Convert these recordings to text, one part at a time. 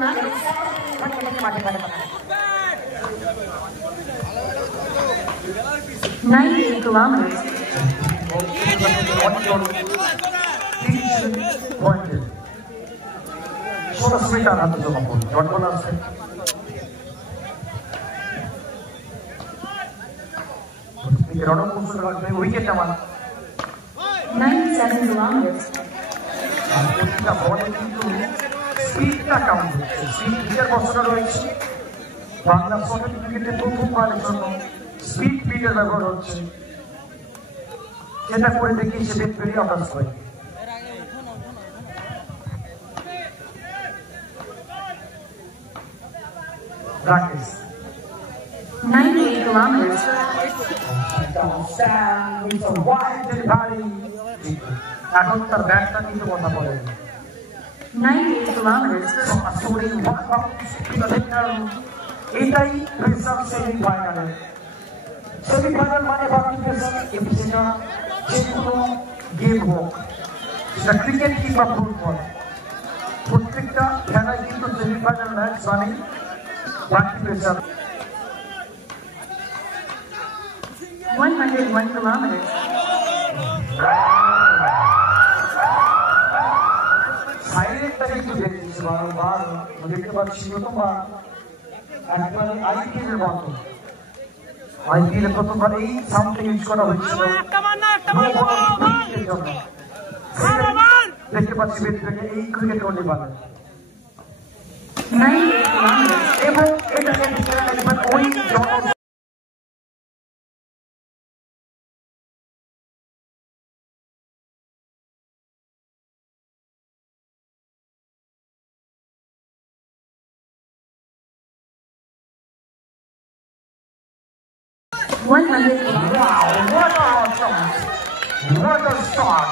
kilometers. 98 kilometers. সরাসরি তার হাতে জমা পড়ল জটবল আছে 97 kilometers. স্পিডটা কাউন্ট হচ্ছে স্পিড ফিচার বসানো রয়েছে বাংলা সকেট ক্রিকেটে প্রথমবারের জন্য স্পিড ফিচার ব্যবহার হচ্ছে যেটা করে দেখিয়েছে বেদবেরি অনার্স করে রাকেশ 98 kilometers. এখন তার ব্যাটটা কিন্তু কথা বলে 98 kilometers. এটাই রিজার্ভ সেমিফাইনালে সেমিফাইনাল মানে বাকি সেটা যে কোনো গেম হোক সেটা ক্রিকেট কিংবা ফুটবল প্রত্যেকটা খেলায় কিন্তু সেমিফাইনাল ম্যাচ মানে বাকি প্রেসার 101 kilometers. সাইলেন্টটা কিন্তু দেখেছি বারবার দেখতে পাচ্ছি প্রথমবার একবারে আইপিএলের মতো আইপিএলে প্রথমবার এই সাউন্ডটা ইউজ করা হয়েছিল দেখতে পাচ্ছি বেদবেরি এই ক্রিকেট ওয়ার্ল্ডে বানায় 98 kilometers. এবং এটাকে ওই জন 100 kilometers. Wow, what a shot! What a start!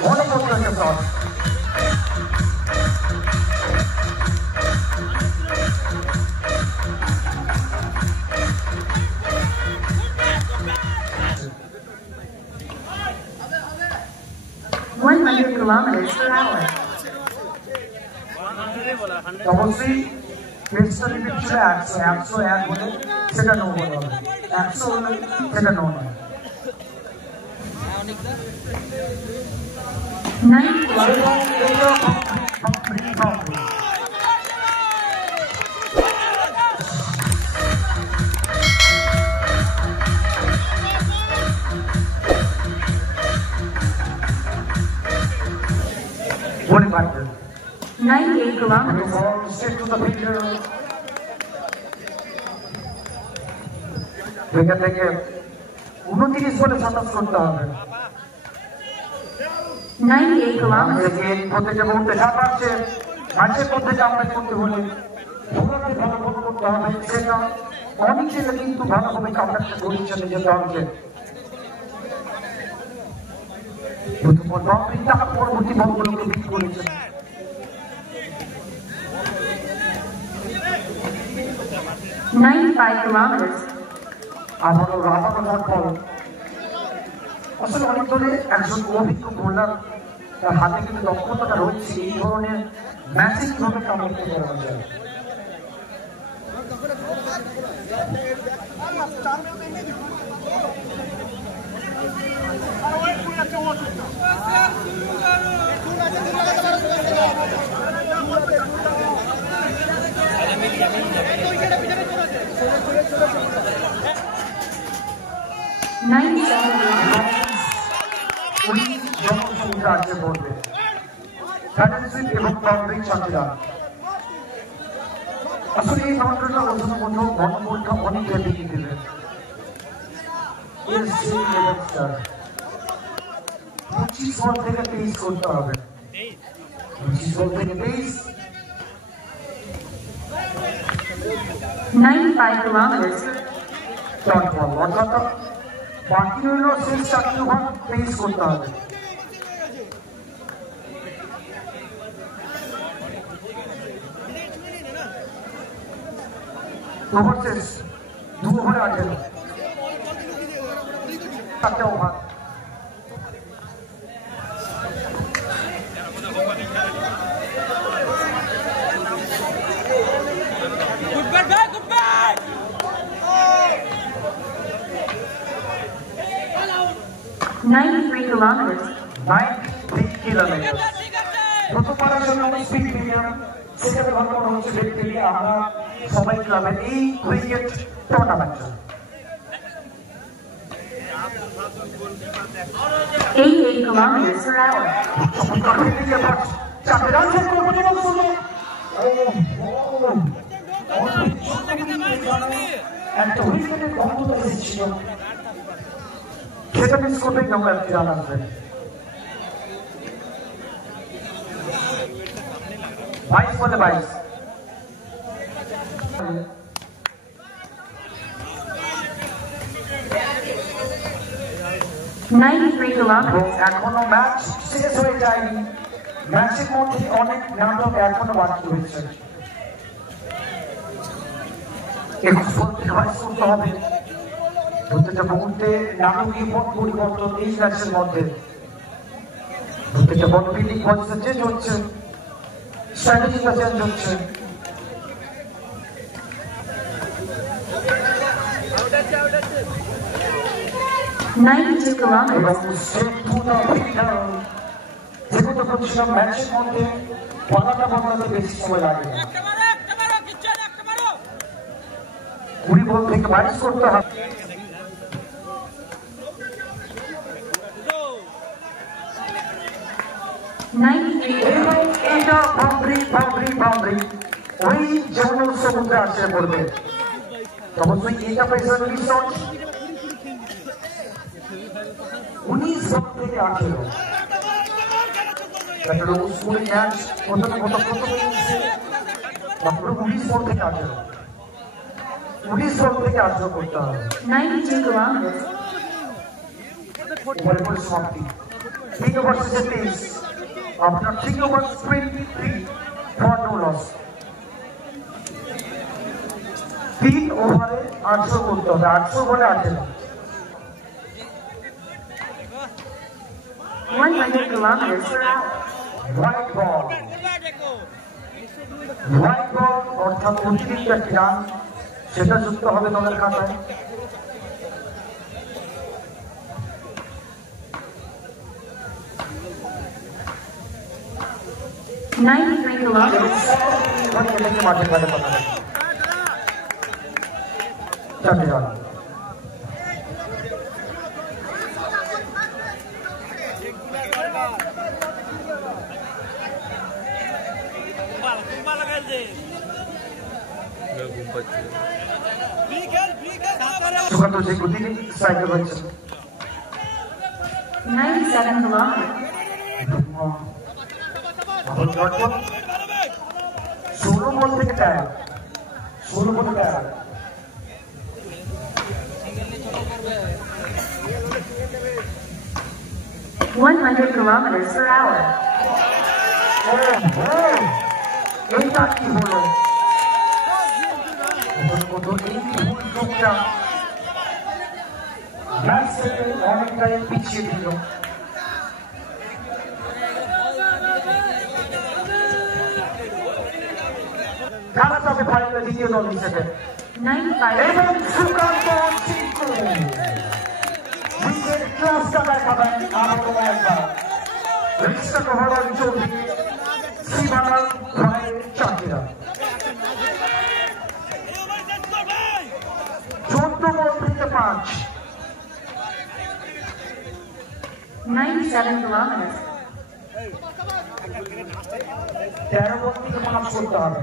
What a perfect shot! kilometers per hour. অবশ্যই পেজটা লিমিট ছিল 100 বলে সেটা নো বলা হবে 100 হলে সেটা নো নয় 90 kilometers. What about it? 98 kilometers. Stick to the picture. এখান থেকে 29 বলে সাতাশ করতে হবে 98 kilometers. প্রত্যেকটা মুহূর্তে সাঁতারছে মাঠের মধ্যে আমরা করতে হলে ভোলাকে ভালো করতে হবে সেটা অনেক ছেলে কিন্তু ভালোভাবে কামড়াতে করেছে নিজের দলকে পরবর্তী বলগুলোকে বিট করেছে 95 kilometers. আবারও রাবানোর পর আসলে অনেক দলে একজন অভিজ্ঞ বোলার তার হাতে কিন্তু দক্ষতাটা রয়েছে এই ধরনের ম্যাচে কিভাবে কামড়াতে করা যায় রাজ্যে পড়বে এবং বাউন্ডারি চাঁদিরা আসলে এই বাউন্ডারিটা কোথাও কোথাও গণপরীক্ষা অনেক দেখিয়ে দেবে 25 বল থেকে 23 করতে হবে 25 বল থেকে 23 95 kilometers. ডট বল অর্থাৎ বাকি রইল শেষ 4 ওভার 23 করতে হবে ওভার শেষ 2 ওভারে 18 4 ওভার 93 kilometers. 93 kilometers. প্রথমবারের জন্য স্পিড মিডিয়াম সেখানে ভালো হচ্ছে দেখতে গিয়ে আমরা সবাই ক্লাবের এই ক্রিকেট টুর্নামেন্টে 88 kilometers per hour. একটা উইকেটের গন্ধটা এসেছিল সেটা মিস করবেন না একটি রান আসবে 22 বলে 22 93 kilometers. এখনো ম্যাচ শেষ হয়ে যায়নি ম্যাচের মধ্যে অনেক নাটক এখনো বাকি রয়েছে করতে হবে প্রত্যেকটা মুহূর্তে নাটকীয় পথ পরিবর্তন এই ম্যাচের মধ্যে প্রত্যেকটা বল ফিল্ডিং পজিশন চেঞ্জ হচ্ছে স্ট্র্যাটেজিটা চেঞ্জ হচ্ছে এবং যেহেতু বলছিলাম ম্যাচের মধ্যে পালাটা বদলাতে বেশি সময় লাগে না 20 বল থেকে 22 করতে হবে এটা বাউন্ডারি ওই যেমন সমুদ্রে আসে পড়বে অবশ্যই এটা পয়সা 19 বল থেকে 18 একটা স্কুলে ম্যাচ কত 19 বল থেকে 18 19 বল থেকে 18 করতে হবে 92 kilometers. উপরে পরিসমাপ্তি 3 ওভার শেষে 23 আপনার 3 ওভার 23 ফর নো লস 3 ওভারে 800 করতে হবে 800 বলে 18 100 kilometers per hour. White ball অর্থাৎ অতিরিক্ত একটি রান সেটা যুক্ত হবে দলের খাতায় মাঠে ঘাটে কথা চারটে রান সুকান্ত যে গতি সাইকেল হয়েছে 97 kilometers. 16 বল থেকে টায়ার 16 বলে টায়ার 100 kilometers per hour. এইটা কি হলো অনেকটাই পিছিয়ে দিল খেলা তবে ফাইনালে দ্বিতীয় দল হিসেবে 95. এবং সুকান্ত চিকু নিজের ক্লাসটা দেখাবেন আরো একবার রিক্সা কভার চৌধুরী সীমানার ভাইয়ের চাকিরা 14 বল থেকে 5 97 kilometers. 13 বল থেকে 5 করতে হবে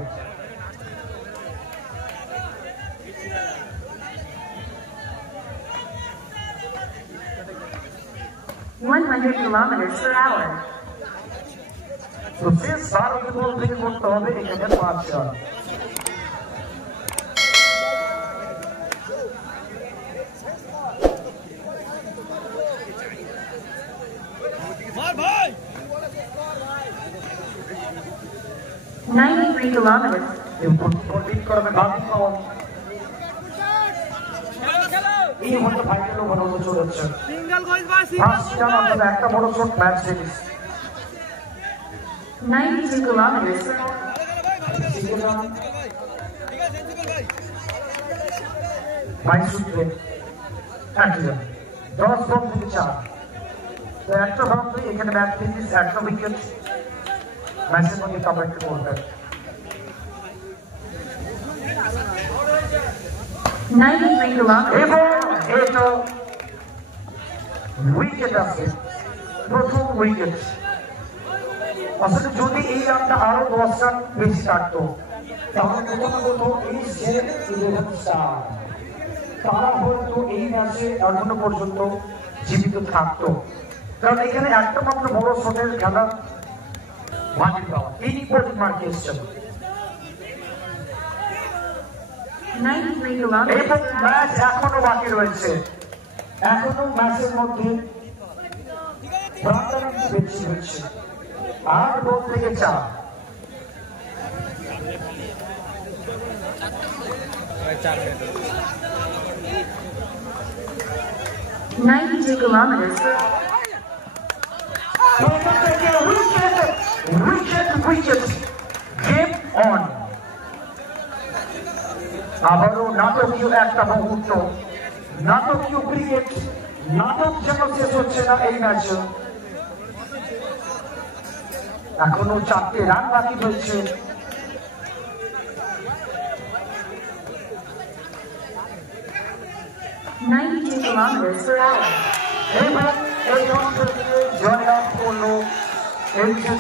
100 kilometers per hour. তো শেষ 12 বল থেকে করতে হবে এখানে 5 রান ভাই 93 kilometers. এই ফুটবল লিড করবে বাকি পাওয়া এই হচ্ছে ফাইনাল ওভার হতে চলেছে সিঙ্গেল গইস ভাই ফার্স্ট রান অর্থাৎ একটা বড় shot match finish 92 kilometers. Single run 22 সূত্রে 1 রান 10 বল থেকে 4 তো একটা ভারত এখানে ম্যাচ ফিনিশ, একটা উইকেট ম্যাচের মধ্যে কাভার করবে। 93 kilometers. এবং এটা উইকেট আছে, প্রথম উইকেট। আসলে যদি এই রানটা আরো 10 রান বেশি কাটতো তাহলে প্রথমত এই সেট 11 স্টার তারা হয়তো এই ম্যাচে এখনো পর্যন্ত জীবিত থাকতো, কারণ এখানে একটা মাত্র বড় শটের খেলা মাটির পাওয়া এই মার্কে এসছেন। 93 kilometers. এবং ম্যাচ এখনো বাকি রয়েছে, এখনো ম্যাচের মধ্যে বেশি হচ্ছে, 8 বল থেকে 4। 92 kilometers. Wicket game on. আবারও নাটকীয় একটা মুহূর্ত, নাটকীয় ক্রিকেট, নাটক যেন শেষ হচ্ছে না এই ম্যাচে। এখনো 4টে রান বাকি রয়েছে। এবং এই অঞ্চলকে জয়লাভ করলো এই যে